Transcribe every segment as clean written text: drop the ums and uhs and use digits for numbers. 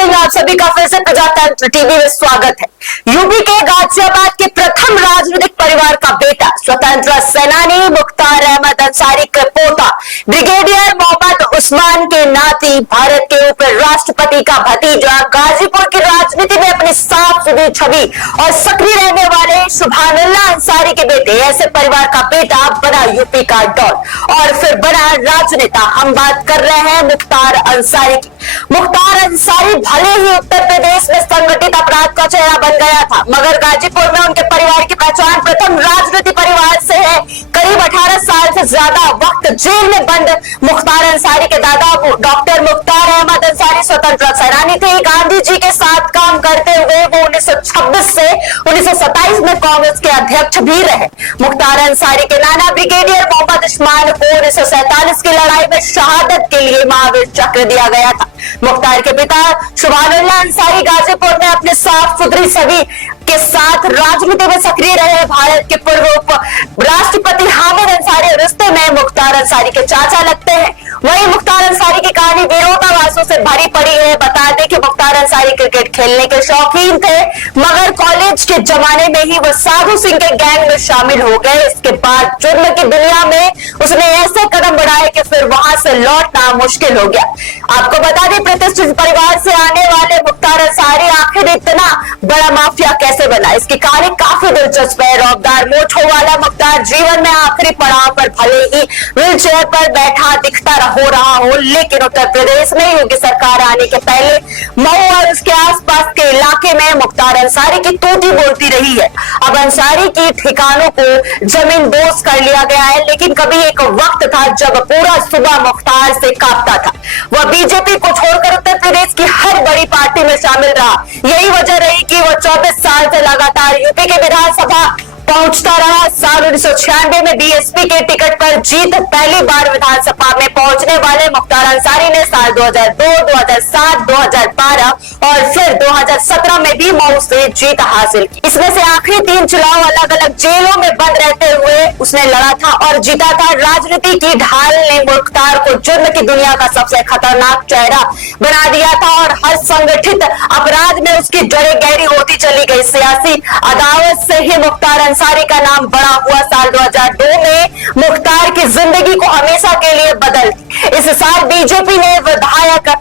सिंह, आप सभी का फिर से प्रजातंत्र टीवी में स्वागत है। यूपी के गाजियाबाद के प्रथम राजनीतिक परिवार का बेटा, स्वतंत्रता सेनानी मुख्तार अहमद अंसारी के पोता ब्रिगेडियर मोहम्मद उस्मान के नाती, भारत के उप राष्ट्रपति का भतीजा, गाजीपुर की राजनीति में अपनी साफ सुथरी छवि और सक्रिय रहने वाले सुभानुल्लाह अंसारी के बेटे, ऐसे परिवार का बेटा बना यूपी का डॉन और फिर बना राजनेता। हम बात कर रहे हैं मुख्तार अंसारी की। मुख्तार अंसारी भले ही उत्तर प्रदेश में संगठित अपराध का चेहरा बन गया था, मगर गाजीपुर में उनके परिवार की पहचान प्रथम राजनीतिक परिवार से है। करीब 18 साल से ज्यादा वक्त जेल में बंद मुख्तार अंसारी के दादा डॉक्टर मुख्तार अहमद अंसारी स्वतंत्रता सेनानी थे। गांधी जी के साथ काम करते हुए वो 1926 से 1927 में कांग्रेस के अध्यक्ष भी रहे। मुख्तार अंसारी के नाना ब्रिगेडियर मोहम्मद उस्मान को 1947 की लड़ाई में शहादत के लिए महावीर चक्र दिया गया था। मुख्तार के पिता सुभानुल्लाह अंसारी गाजीपुर में अपने साफ सुथरी छवि के साथ राजनीति में सक्रिय रहे। भारत के पूर्व उप राष्ट्रपति हामिद अंसारी रिश्ते में मुख्तार अंसारी के चाचा लगते हैं। वहीं मुख्तार अंसारी की कहानी विरोधाभासों से भरी पड़ी है। बता दें कि मुख्तार अंसारी क्रिकेट खेलने के शौकीन थे, मगर कॉलेज के जमाने में ही वह साधु सिंह के गैंग में शामिल हो गए। इसके बाद जुर्म की दुनिया में उसने ऐसे कदम बढ़ाए कि फिर वहां से लौटना मुश्किल हो गया। आपको बता दें, प्रतिष्ठित परिवार से आने वाले मुख्तार अंसारी आखिर इतना बड़ा माफिया कैसे बना, इसकी कहानी काफी दिलचस्प है। रौबदार मोछों वाला मुख्तार जीवन में आखिरी पड़ाव पर भले ही व्हील चेयर पर बैठा दिखता हो रहा हो, लेकिन उत्तर प्रदेश में योगी सरकार आने के पहले मऊ और उसके आसपास के इलाके में मुख्तार अंसारी की तूती बोलती रही है। अब अंसारी की ठिकानों को जमीन दोस्त कर लिया गया है, लेकिन कभी एक वक्त था जब पूरा सूबा मुख्तार से कांपता था। वह बीजेपी को छोड़कर उत्तर प्रदेश की हर बड़ी पार्टी में शामिल रहा। यही वजह रही कि वह 24 साल से लगातार यूपी के विधानसभा पहुंचता रहा। साल 1996 में बीएसपी के टिकट पर जीत पहली बार विधानसभा में पहुंचने वाले मुख्तार अंसारी ने साल 2002, 2007, 2012 और फिर 2017 में भी मऊ से जीत हासिल की। इसमें से आखिरी 3 चुनाव अलग अलग जेलों में बंद रहते हुए उसने लड़ा था और जीता था। राजनीति की ढाल ने मुख्तार को जुर्म की दुनिया का सबसे खतरनाक चेहरा बना दिया था और हर संगठित अपराध में उसकी जड़ें गहरी होती चली गई। सियासी अदावत से ही मुख्तार अंसारी का नाम बड़ा हुआ। साल 2002 में मुख्तार की जिंदगी को हमेशा के लिए बदल दी। इस साल बीजेपी ने विधायक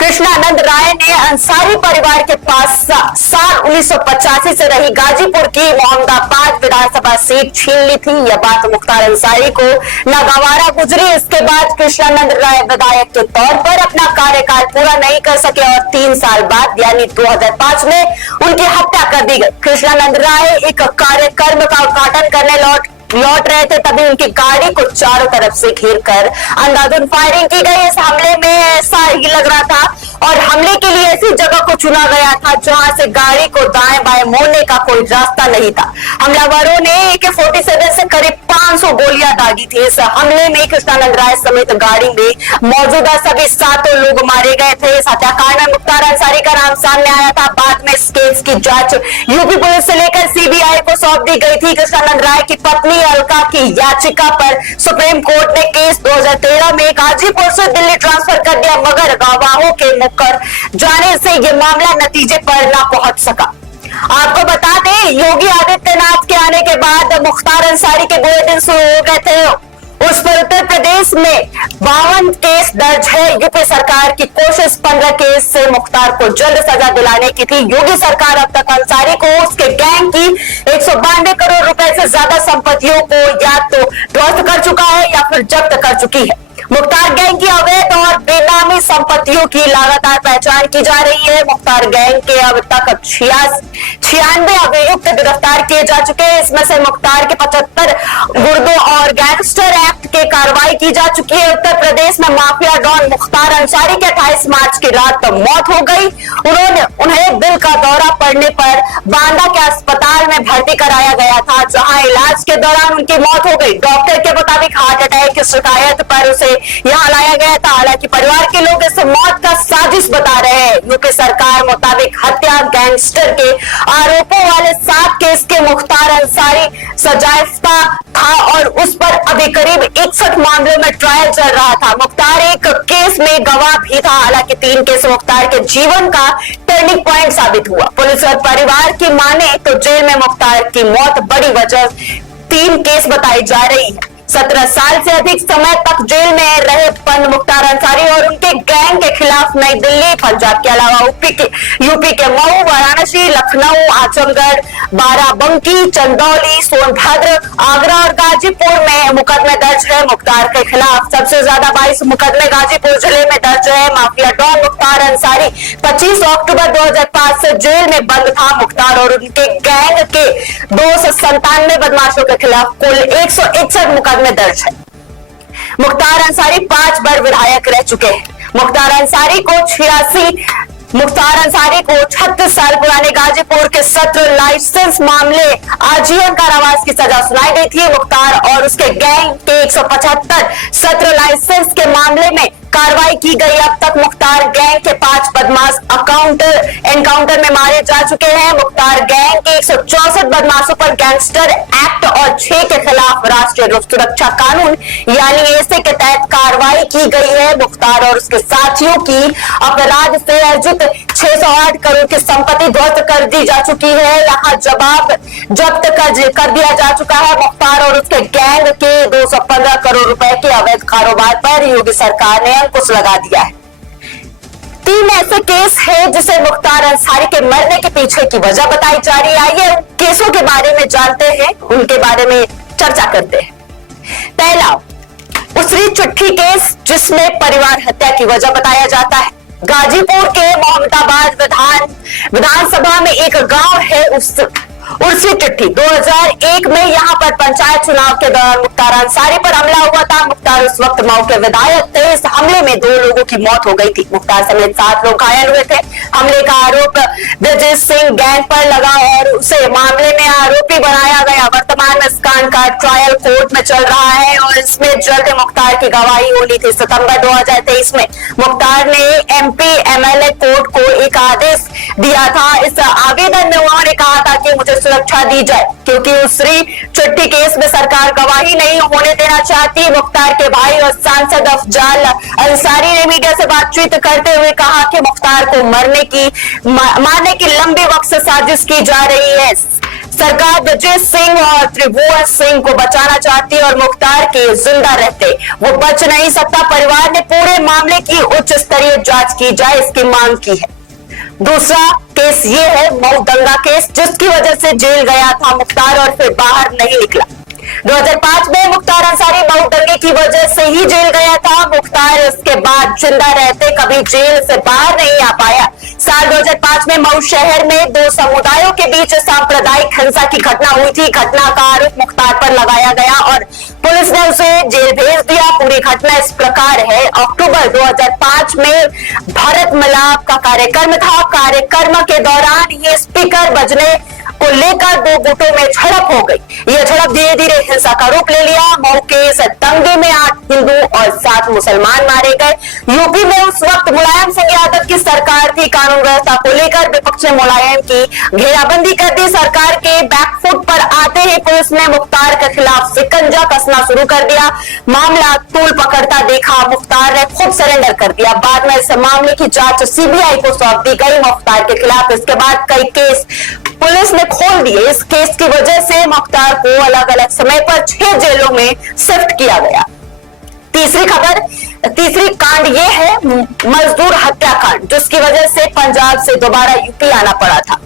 कृष्णानंद राय ने अंसारी परिवार के पास साल 1985 से रही गाजीपुर की मोहम्मदाबाद विधानसभा सीट छीन ली थी। यह बात मुख्तार अंसारी को नागवारा गुजरी। इसके बाद कृष्णानंद राय विधायक के तौर पर अपना कार्यकाल पूरा नहीं कर सके और 3 साल बाद यानी 2005 में उनकी हत्या कर दी गई। कृष्णानंद राय एक कार्यक्रम का उद्घाटन करने लौट रहे थे, तभी उनकी गाड़ी को चारों तरफ से घेर कर अंधाधुंध फायरिंग की गई। इस हमले में ऐसा ही लग रहा था और हमले के लिए ऐसी जगह को चुना गया था जहां से गाड़ी को दाएं बाएं मोड़ने का कोई रास्ता नहीं था। हमलावरों ने AK-47 से करीब 500 गोलियां दागी थी। इस हमले में कृष्णानंद राय समेत गाड़ी में मौजूदा सभी 7 लोग मारे गए थे। इस हत्याकांड में मुख्तार अंसारी का नाम सामने आया था। बाद में इस केस की जांच यूपी पुलिस से लेकर CBI को सौंप दी गई थी। कृष्णानंद राय की पत्नी अलका की याचिका पर सुप्रीम कोर्ट ने केस 2013 में गाजीपुर से दिल्ली ट्रांसफर कर दिया, मगर गवाहों के मुकर जाने से यह मामला नतीजे पर न पहुंच सका। आपको बता दें, योगी आदित्यनाथ के आने के बाद मुख्तार अंसारी के बुलेटिन शुरू हो गए थे। उस पर उत्तर प्रदेश में 52 केस दर्ज है। यूपी सरकार की कोशिश 15 केस से मुख्तार को जल्द सजा दिलाने की थी। योगी सरकार अब तक अंसारी को उसके गैंग की 192 करोड़ रुपए से ज्यादा संपत्तियों को या तो ध्वस्त कर चुका है या फिर जब्त कर चुकी है। मुख्तार गैंग की अवैध और बेनामी संपत्तियों की लगातार पहचान की जा रही है। मुख्तार गैंग के अब तक 96 अभियुक्त गिरफ्तार किए जा चुके हैं। इसमें से मुख्तार के 75 गुर्दों और गैंगस्टर एक्ट के कार्रवाई की जा चुकी है। उत्तर प्रदेश में माफिया डॉन मुख्तार अंसारी के 28 मार्च की रात मौत हो गई। उन्हें दिल का दौरा पड़ने पर बांदा के अस्पताल में भर्ती कराया गया था, जहां इलाज के दौरान उनकी मौत हो गई। डॉक्टर के मुताबिक हार्ट अटैक की शिकायत पर उसे यहाँ लाया गया था। हालांकि परिवार के लोग इस मौत का साजिश बता रहे हैं। यूपी सरकार मुताबिक हत्या गैंगस्टर के आरोपों वाले 7 केस के मुख्तार अंसारी सजायाफ्ता था और और उस पर अभी करीब 61 मामलों में ट्रायल चल रहा था। मुख्तार एक केस में गवाह भी था। हालांकि 3 केस मुख्तार के जीवन का टर्निंग पॉइंट साबित हुआ। पुलिस और परिवार की माने तो जेल में मुख्तार की मौत बड़ी वजह 3 केस बताई जा रही है। 17 साल से अधिक समय तक जेल में रहे मुख्तार अंसारी और उनके गैंग के खिलाफ नई दिल्ली, पंजाब के अलावा यूपी के मऊ, वाराणसी, लखनऊ, आजमगढ़, बाराबंकी, चंदौली, सोनभद्र, आगरा और गाजीपुर में मुकदमे दर्ज है। मुख्तार के खिलाफ सबसे ज्यादा 22 मुकदमे गाजीपुर जिले में दर्ज है। माफिया डॉन मुख्तार अंसारी 25 अक्टूबर 2005 से जेल में बंद था। मुख्तार और उनके गैंग के 297 बदमाशों के खिलाफ कुल 161 मुकदमे दर्ज है। मुख्तार अंसारी 5 बार विधायक रह चुके हैं। मुख्तार अंसारी को 36 साल पुराने गाजीपुर के सत्र लाइसेंस मामले आजीवन कारावास की सजा सुनाई गई थी। मुख्तार और उसके गैंग के 175 सत्र लाइसेंस के मामले में कार्रवाई की गई। अब तक मुख्तार गैंग के 5 बदमाश एनकाउंटर में मारे जा चुके हैं। मुख्तार गैंग के 164 बदमाशों पर गैंगस्टर एक्ट और 6 के खिलाफ राष्ट्रीय सुरक्षा कानून यानी एसे के तहत कार्रवाई की गई है। मुख्तार और उसके साथियों की अपराध से अर्जित 608 करोड़ की संपत्ति ध्वस्त कर दी जा चुकी है। यहाँ जब्त कर दिया जा चुका है। मुख्तार और उसके गैंग के 215 करोड़ रुपए के अवैध कारोबार पर योगी सरकार ने अंकुश लगा दिया है। 3 ऐसे केस हैं जिसे मुख्तार अंसारी के मरने के पीछे की वजह बताई जा रही है। आइए केसों के बारे में जानते हैं, उनके बारे में चर्चा करते हैं। पहला, उसरी चिट्ठी केस, जिसमें परिवार हत्या की वजह बताया जाता है। गाजीपुर के मोहम्मदाबाद विधानसभा में एक गांव है उर्सी चिट्ठी। 2001 में यहां पर पंचायत चुनाव के दौरान मुख्तार अंसारी पर हमला हुआ था। मुख्तार उस वक्त मऊ के विधायक थे। इस हमले में 2 लोगों की मौत हो गई थी। मुख्तार समेत 7 लोग घायल हुए थे। हमले का आरोप ब्रजेश सिंह गैंग पर लगा और उसे मामले में आरोपी बनाया गया। वर्तमान में इस कांड का ट्रायल कोर्ट में चल रहा है और इसमें जल्द मुख्तार की गवाही होनी थी। सितंबर 2023 में मुख्तार ने MP MLA कोर्ट को एक आदेश दिया था। इस आवेदन में उन्होंने कहा था कि मुझे सुरक्षा दी जाए, क्योंकि उसरी चिट्ठी केस में सरकार गवाही नहीं होने देना चाहती। मुख्तार के भाई और सांसद अफजाल अंसारी ने मीडिया से बातचीत करते हुए कहा कि मुख्तार को मारने की लंबे वक्त से साजिश की जा रही है। सरकार ब्रजेश सिंह और त्रिभुवन सिंह को बचाना चाहती है और मुख्तार के जिंदा रहते वो बच नहीं सकता। परिवार ने पूरे मामले की उच्च स्तरीय जांच की जाए, इसकी मांग की है। दूसरा केस ये है मऊ दंगा केस, जिसकी वजह से जेल गया था मुख्तार और फिर बाहर नहीं निकला। 2005 में मुख्तार अंसारी मऊ दंगे की वजह से ही जेल गया था। मुख्तार इसके बाद जिंदा रहते कभी जेल से बाहर नहीं आ पाया। साल 2005 में मऊ शहर में 2 समुदायों के बीच सांप्रदायिक हिंसा की घटना हुई थी। घटना का आरोप मुख्तार पर लगाया गया और पुलिस ने उसे जेल भेज दिया। पूरी घटना इस प्रकार है। अक्टूबर 2005 में भारत मिलाप का कार्यक्रम था। कार्यक्रम के दौरान ये स्पीकर बजने को लेकर 2 गुटों में झड़प हो गई। यह झड़प धीरे धीरे हिंसा का रूप ले लिया। मऊ के इस दंगे में 8 हिंदू और 7 मुसलमान मारे गए। यूपी में उस वक्त मुलायम सिंह यादव की सरकार थी। कानून व्यवस्था को लेकर विपक्ष ने मुलायम की घेराबंदी कर दी। सरकार के बैकफुट पर आते ही पुलिस ने मुख्तार के खिलाफ शिकंजा कसना शुरू कर दिया। मामला तूल पकड़ता देखा मुख्तार ने खुद सरेंडर कर दिया। बाद में इस मामले की जांच CBI को सौंप दी गई मुख्तार के खिलाफ। इसके बाद कई केस पुलिस ने खोल दिए। इस केस की वजह से मुख्तार को अलग अलग समय पर 6 जेलों में शिफ्ट किया गया। तीसरी कांड ये है मजदूर हत्याकांड, जिसकी वजह से पंजाब से दोबारा यूपी आना पड़ा था।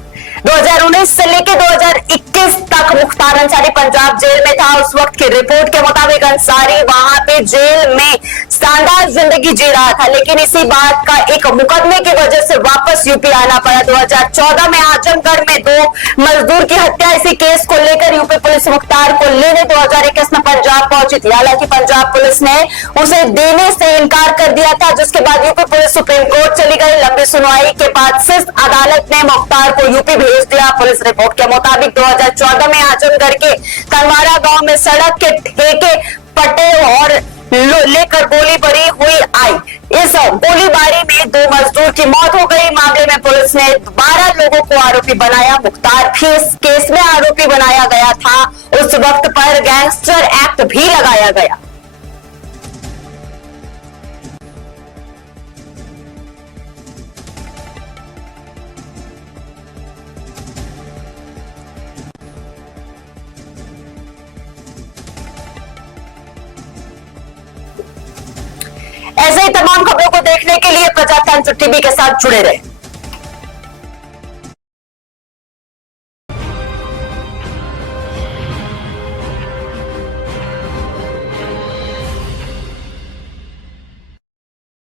2019 से लेकर 2021 तक मुख्तार अंसारी पंजाब जेल में था। उस वक्त की रिपोर्ट के मुताबिक अंसारी वहां पे जेल में शानदार जिंदगी जी रहा था, लेकिन इसी बात का एक मुकदमे की वजह से वापस यूपी आना पड़ा। 2014 में आजमगढ़ में 2 मजदूर की हत्या, इसी केस को लेकर यूपी पुलिस मुख्तार को लेने 2021 में पंजाब पहुंची थी। हालांकि पंजाब पुलिस ने उसे देने से इनकार कर दिया था, जिसके बाद यूपी पुलिस सुप्रीम कोर्ट चली गई। लंबी सुनवाई के बाद शीर्ष अदालत ने मुख्तार को यूपी भेज दिया। पुलिस रिपोर्ट के मुताबिक 2014 में आजमगढ़ के कनवारा गांव में सड़क के ठेके पट्टे और लेकर गोलीबारी हुई आई। इस गोलीबारी में 2 मजदूर की मौत हो गई। मामले में पुलिस ने 12 लोगों को आरोपी बनाया। मुख्तार भी इस केस में आरोपी बनाया गया था। उस वक्त पर गैंगस्टर एक्ट भी लगाया गया। ऐसे ही तमाम खबरों को देखने के लिए प्रजातंत्र टीवी के साथ जुड़े रहे।